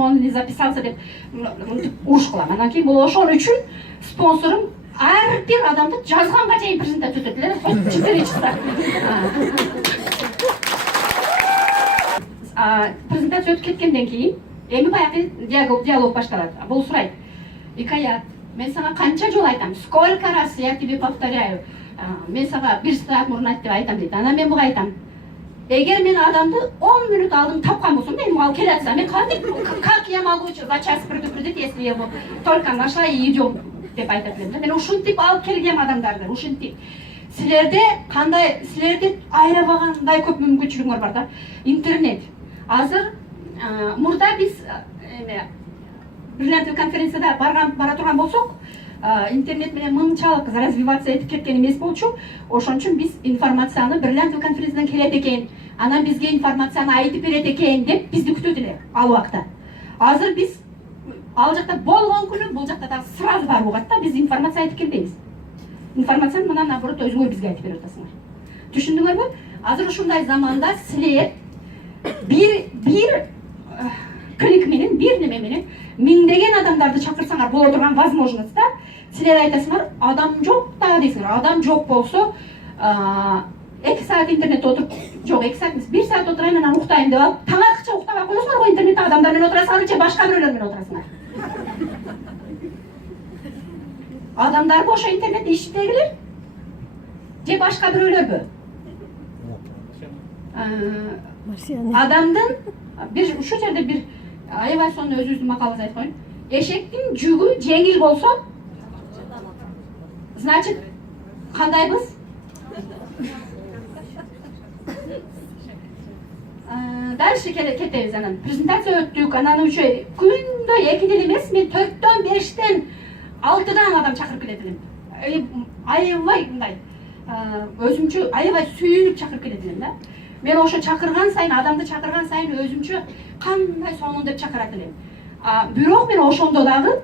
он не записался деп уруш кылам. Анан кийин бул ошол үчүн спонсорум ар бир адамды жазганга чейин презентация өтөт эле. Хоть 4 часа. Презентация өтүп кеткенден кийин эми баягы диалог башталат. Бул сурайт: Икаят, мен сага канча жолу айтам, сколько раз я тебе повторяю, мен сага 1 саат мурун айт деп айтам дейт. Анан мен буга айтам: эгер мен адамды 10 мүнөт алдын тапкан болсом, мен ал келе атса, мен кантип, как я могу за час предупредить, если я его только нашла и идем деп айтат элем. Мен ушинтип алып келгем адамдарды, ушинтип. Силерде кандай, силерде аябагандай көп мүмкүнчүлүгүңөр бар да. Интернет. Азыр мурда биз бриллиантовый конференцияда бара турган болсок, интернет менен мынчалык развиваться этип кеткен эмес болчу. Ошон үчүн биз информацияны бриллиантовый конференциядан келет экен, анан бизге информацияны айтып берет экен деп бизди күтөт эле ал убакта. Азыр биз ал жакта болгон күнү бул жакта дагы сразу барып угат да, биз информация айтып келбейбиз. Информацияны мына наоборот өзүңөр бизге айтып берип атасыңар. Түшүндүңөрбү? Азыр ушундай заманда силер бир клик менен, бир неме менен миңдеген адамдарды чакырсаңар боло турган возможностьта силер айтасыңар, адам жок да дейсиңер. Адам жок болсо 2 саат интернетте отуруп, жок 2 саат эмес, 1 саат отурайын анан уктайын деп алып, таң аткыча уктап коесуңар го, интернетте адамдар менен отурасыңар же башка бирөөлөр менен отурасыңар. Адамдарбы ошо интернетте иштегилер же башка бирөөлөрбү? Адамдын бир ушу жерде бир аябай сонун өзүбүздүн макалыбызды айтып коеюн. Эшектин жүгү жеңил болсо, значит кандайбыз? Дальше кетебиз. Анан презентация өттүк, анан уже күндө 2ден эмес, мен 4төн 5тен 6дан адам чакырып келет элем. Аябай мындай өзүмчө аябай сүйүнүп чакырып келет элем да. Мен ошо чакырган сайын, адамды чакырган сайын өзүмчө кандай сонун деп чакырат элем. Бирок мен ошондо дагы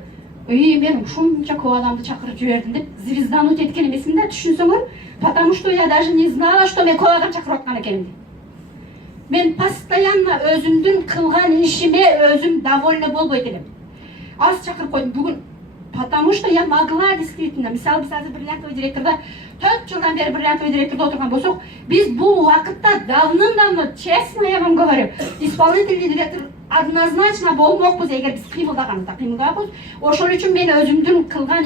мен ушунча көп адамды чакырып жибердим деп звездануть эткен эмесмин да, түшүнсөңөр, потому что я даже не знала, что мен көп адам чакырып аткан экенимди. Мен постоянно өзүмдүн кылган ишиме өзүм довольна болбойт элем. Аз чакырып койдум бүгүн, потому что я могла действительно, мисалы биз азыр бриллиантовый директорда 4 жылдан бери бриллиантовый директорда отурган болсок, биз бул убакытта давным-давно, честно я вам говорю, исполнительный директор однозначно болмокпуз эгер биз кыймылдаганыбызда, кыймылдабыз. Ошол үчүн мен өзүмдүн кылган